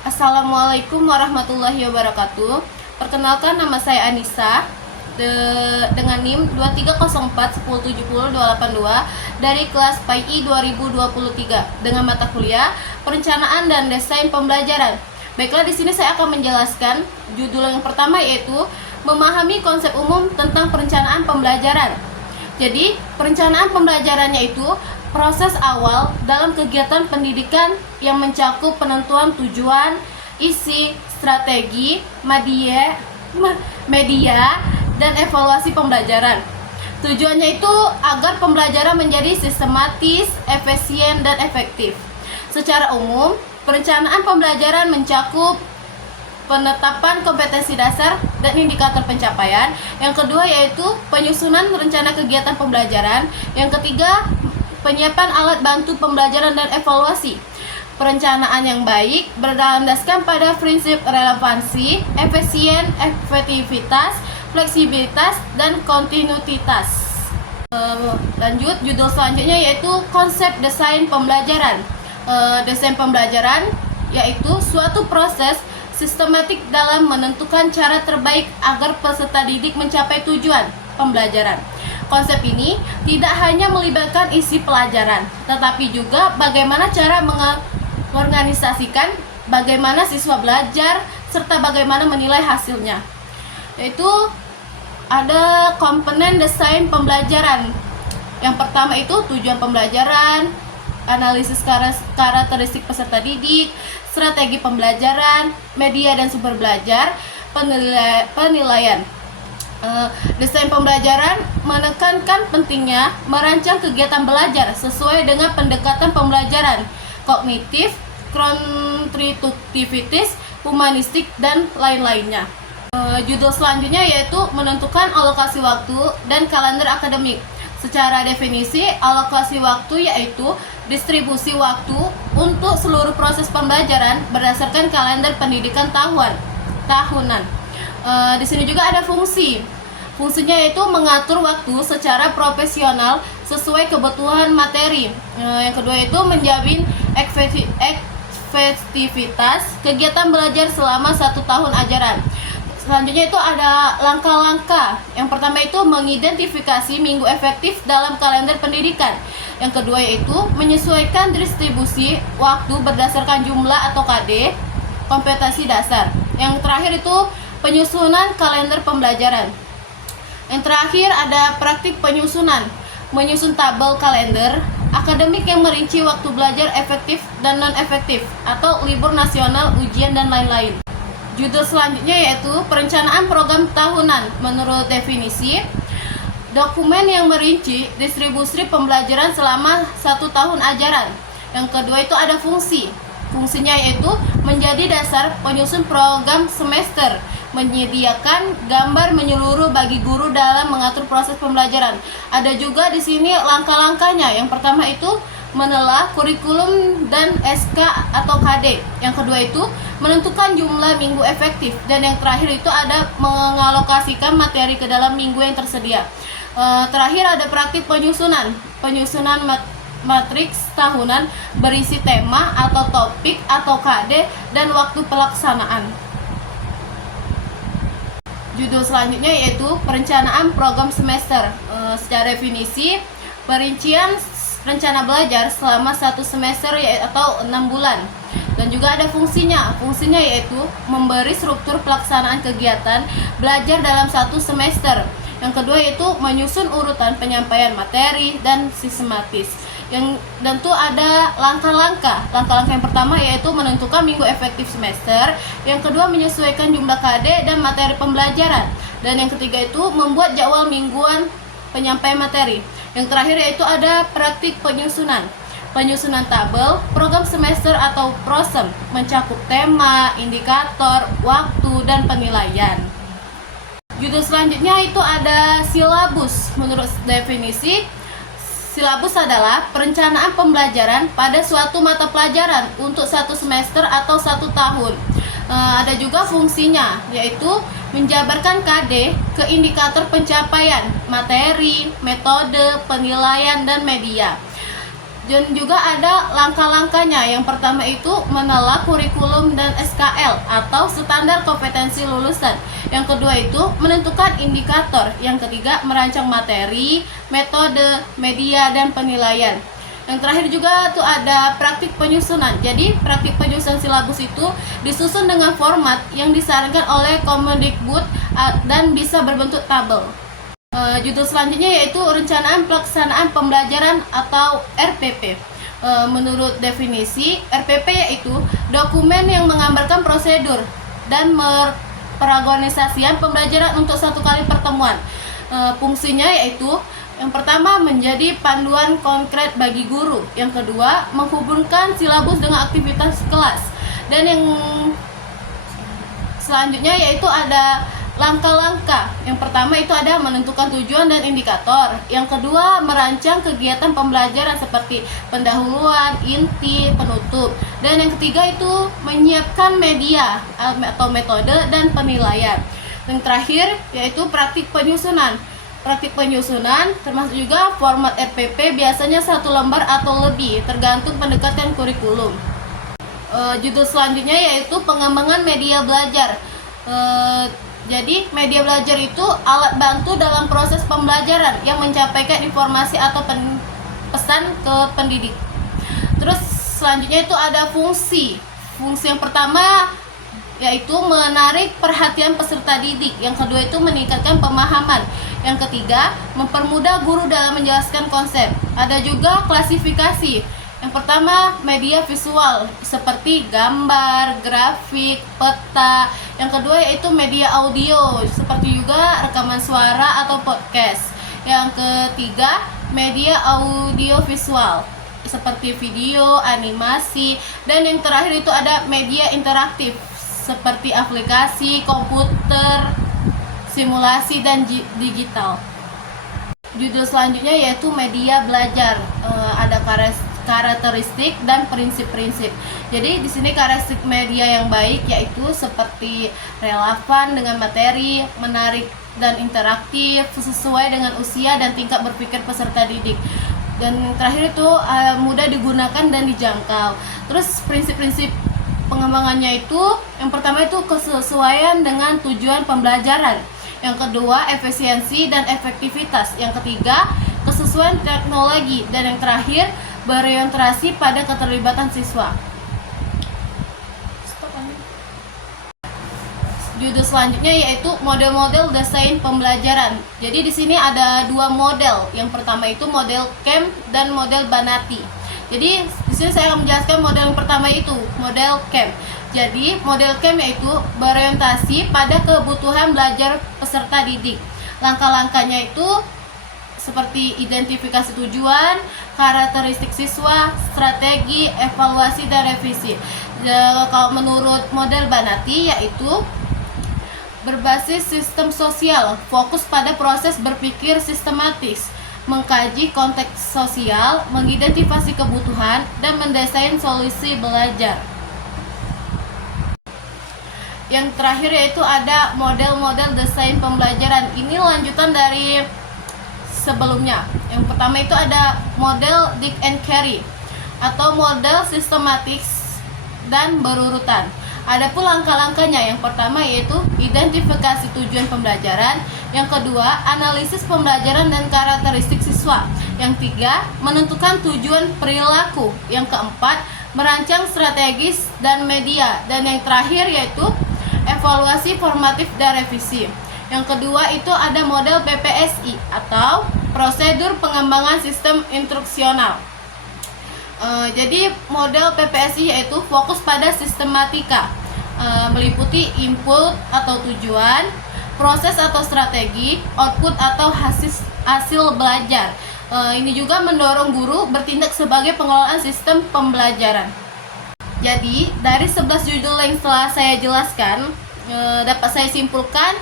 Assalamualaikum warahmatullahi wabarakatuh. Perkenalkan, nama saya Anissa dengan NIM 23041070282 dari kelas PAI 2023 dengan mata kuliah Perencanaan dan Desain Pembelajaran. Baiklah, di sini saya akan menjelaskan judul yang pertama, yaitu memahami konsep umum tentang perencanaan pembelajaran. Jadi, perencanaan pembelajarannya itu proses awal dalam kegiatan pendidikan yang mencakup penentuan tujuan, isi, strategi, media, dan evaluasi pembelajaran. Tujuannya itu agar pembelajaran menjadi sistematis, efisien, dan efektif. Secara umum, perencanaan pembelajaran mencakup penetapan kompetensi dasar dan indikator pencapaian. Yang kedua yaitu penyusunan rencana kegiatan pembelajaran. Yang ketiga, penyiapan alat bantu pembelajaran dan evaluasi. Perencanaan yang baik berlandaskan pada prinsip relevansi, efisien, efektivitas, fleksibilitas, dan kontinuitas. Lanjut, judul selanjutnya yaitu konsep desain pembelajaran. Desain pembelajaran yaitu suatu proses sistematik dalam menentukan cara terbaik agar peserta didik mencapai tujuan pembelajaran. Konsep ini tidak hanya melibatkan isi pelajaran, tetapi juga bagaimana cara mengorganisasikan, bagaimana siswa belajar, serta bagaimana menilai hasilnya. Yaitu ada komponen desain pembelajaran. Yang pertama itu tujuan pembelajaran, analisis karakteristik peserta didik, strategi pembelajaran, media dan sumber belajar, penilaian. Desain pembelajaran menekankan pentingnya merancang kegiatan belajar sesuai dengan pendekatan pembelajaran kognitif, konstruktivitas, humanistik, dan lain-lainnya. Judul selanjutnya yaitu menentukan alokasi waktu dan kalender akademik. Secara definisi, alokasi waktu yaitu distribusi waktu untuk seluruh proses pembelajaran berdasarkan kalender pendidikan tahunan. Di sini juga ada fungsi. Fungsinya yaitu mengatur waktu secara profesional sesuai kebutuhan materi. Yang kedua itu menjamin efektivitas kegiatan belajar selama 1 tahun ajaran. Selanjutnya itu ada langkah-langkah. Yang pertama itu mengidentifikasi minggu efektif dalam kalender pendidikan. Yang kedua yaitu menyesuaikan distribusi waktu berdasarkan jumlah atau KD kompetensi dasar. Yang terakhir itu penyusunan kalender pembelajaran. Yang terakhir ada praktik penyusunan, menyusun tabel kalender akademik yang merinci waktu belajar efektif dan non-efektif atau libur nasional, ujian, dan lain-lain. Judul selanjutnya yaitu perencanaan program tahunan. Menurut definisi, dokumen yang merinci distribusi pembelajaran selama 1 tahun ajaran. Yang kedua itu ada fungsi. Fungsinya yaitu menjadi dasar penyusun program semester, menyediakan gambar menyeluruh bagi guru dalam mengatur proses pembelajaran. Ada juga di sini langkah-langkahnya. Yang pertama itu menelaah kurikulum dan SK atau KD. Yang kedua itu menentukan jumlah minggu efektif, dan yang terakhir itu ada mengalokasikan materi ke dalam minggu yang tersedia. Terakhir ada praktik penyusunan matriks tahunan berisi tema atau topik atau KD dan waktu pelaksanaan. Judul selanjutnya yaitu perencanaan program semester. Secara definisi, perincian rencana belajar selama 1 semester atau 6 bulan. Dan juga ada fungsinya. Fungsinya yaitu memberi struktur pelaksanaan kegiatan belajar dalam 1 semester. Yang kedua yaitu menyusun urutan penyampaian materi dan sistematis. Dan itu ada langkah-langkah. Langkah-langkah yang pertama yaitu menentukan minggu efektif semester. Yang kedua menyesuaikan jumlah KD dan materi pembelajaran. Dan yang ketiga itu membuat jadwal mingguan penyampaian materi. Yang terakhir yaitu ada praktik penyusunan. Penyusunan tabel program semester atau prosem mencakup tema, indikator, waktu, dan penilaian. Judul selanjutnya itu ada silabus. Menurut definisi, silabus adalah perencanaan pembelajaran pada suatu mata pelajaran untuk 1 semester atau 1 tahun. Ada juga fungsinya, yaitu menjabarkan KD ke indikator pencapaian, materi, metode, penilaian, dan media. Dan juga ada langkah-langkahnya. Yang pertama itu menelaah kurikulum dan SKL atau standar kompetensi lulusan. Yang kedua itu menentukan indikator. Yang ketiga merancang materi, metode, media, dan penilaian. Yang terakhir juga tuh ada praktik penyusunan. Jadi praktik penyusunan silabus itu disusun dengan format yang disarankan oleh Kemendikbud dan bisa berbentuk tabel. Judul selanjutnya yaitu Rencanaan Pelaksanaan Pembelajaran atau RPP. Menurut definisi, RPP yaitu dokumen yang menggambarkan prosedur dan perorganisasian pembelajaran untuk satu kali pertemuan. Fungsinya yaitu yang pertama menjadi panduan konkret bagi guru, yang kedua menghubungkan silabus dengan aktivitas kelas, dan yang selanjutnya yaitu ada langkah-langkah. Yang pertama itu ada menentukan tujuan dan indikator, yang kedua merancang kegiatan pembelajaran seperti pendahuluan, inti, penutup, dan yang ketiga itu menyiapkan media atau metode dan penilaian. Yang terakhir yaitu praktik penyusunan. Praktik penyusunan termasuk juga format RPP biasanya 1 lembar atau lebih tergantung pendekatan kurikulum. Judul selanjutnya yaitu pengembangan media belajar. Jadi media belajar itu alat bantu dalam proses pembelajaran yang menyampaikan informasi atau pesan ke pendidik. Terus selanjutnya itu ada fungsi. Fungsi yang pertama yaitu menarik perhatian peserta didik. Yang kedua itu meningkatkan pemahaman. Yang ketiga, mempermudah guru dalam menjelaskan konsep. Ada juga klasifikasi. Yang pertama, media visual seperti gambar, grafik, peta. Yang kedua yaitu media audio seperti juga rekaman suara atau podcast. Yang ketiga, media audio visual seperti video, animasi. Dan yang terakhir itu ada media interaktif seperti aplikasi, komputer, simulasi, dan digital. Judul selanjutnya yaitu media belajar. Ada karakteristik dan prinsip-prinsip. Jadi di sini karakteristik media yang baik yaitu seperti relevan dengan materi, menarik dan interaktif, sesuai dengan usia dan tingkat berpikir peserta didik. Dan terakhir itu mudah digunakan dan dijangkau. Terus prinsip-prinsip pengembangannya itu yang pertama itu kesesuaian dengan tujuan pembelajaran. Yang kedua, efisiensi dan efektivitas. Yang ketiga, kesesuaian teknologi. Dan yang terakhir, berorientasi pada keterlibatan siswa. Judul selanjutnya yaitu model-model desain pembelajaran. Jadi di sini ada 2 model. Yang pertama itu model Kemp dan model Banati. Jadi di sini saya akan menjelaskan model yang pertama itu, model Kemp. Jadi model Kemp yaitu berorientasi pada kebutuhan belajar peserta didik. Langkah-langkahnya itu seperti identifikasi tujuan, karakteristik siswa, strategi, evaluasi, dan revisi. Kalau menurut model Banati yaitu berbasis sistem sosial, fokus pada proses berpikir sistematis, mengkaji konteks sosial, mengidentifikasi kebutuhan, dan mendesain solusi belajar. Yang terakhir yaitu ada model-model desain pembelajaran. Ini lanjutan dari sebelumnya. Yang pertama itu ada model Dick and Carey atau model sistematis dan berurutan. Adapun langkah-langkahnya, yang pertama yaitu identifikasi tujuan pembelajaran, yang kedua analisis pembelajaran dan karakteristik siswa, yang tiga menentukan tujuan perilaku, yang keempat merancang strategis dan media, dan yang terakhir yaitu evaluasi formatif dan revisi. Yang kedua itu ada model PPSI atau prosedur pengembangan sistem instruksional. Jadi model PPSI yaitu fokus pada sistematika, meliputi input atau tujuan, proses atau strategi, output atau hasil belajar. Ini juga mendorong guru bertindak sebagai pengelolaan sistem pembelajaran. Jadi dari 11 judul yang telah saya jelaskan, dapat saya simpulkan,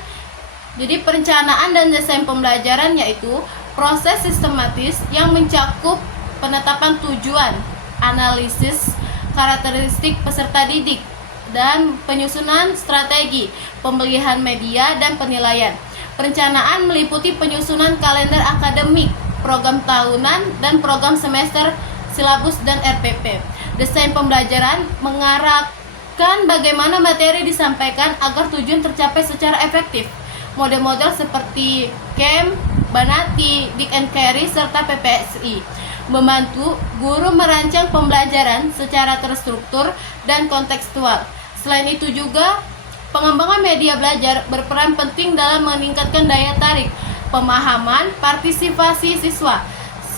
jadi perencanaan dan desain pembelajaran yaitu proses sistematis yang mencakup penetapan tujuan, analisis karakteristik peserta didik, dan penyusunan strategi, pemilihan media, dan penilaian. Perencanaan meliputi penyusunan kalender akademik, program tahunan, dan program semester silabus, dan RPP. Desain pembelajaran mengarahkan bagaimana materi disampaikan agar tujuan tercapai secara efektif. Model-model seperti CAM, Banati, Dick and Carey, serta PPSI membantu guru merancang pembelajaran secara terstruktur dan kontekstual. Selain itu juga, pengembangan media belajar berperan penting dalam meningkatkan daya tarik, pemahaman, partisipasi siswa,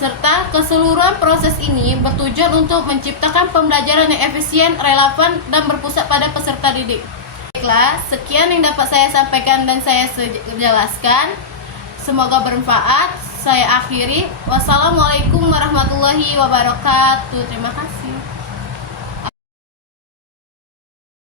serta keseluruhan proses ini bertujuan untuk menciptakan pembelajaran yang efisien, relevan, dan berpusat pada peserta didik. Baiklah, sekian yang dapat saya sampaikan dan saya jelaskan. Semoga bermanfaat. Saya akhiri. Wassalamualaikum warahmatullahi wabarakatuh. Terima kasih.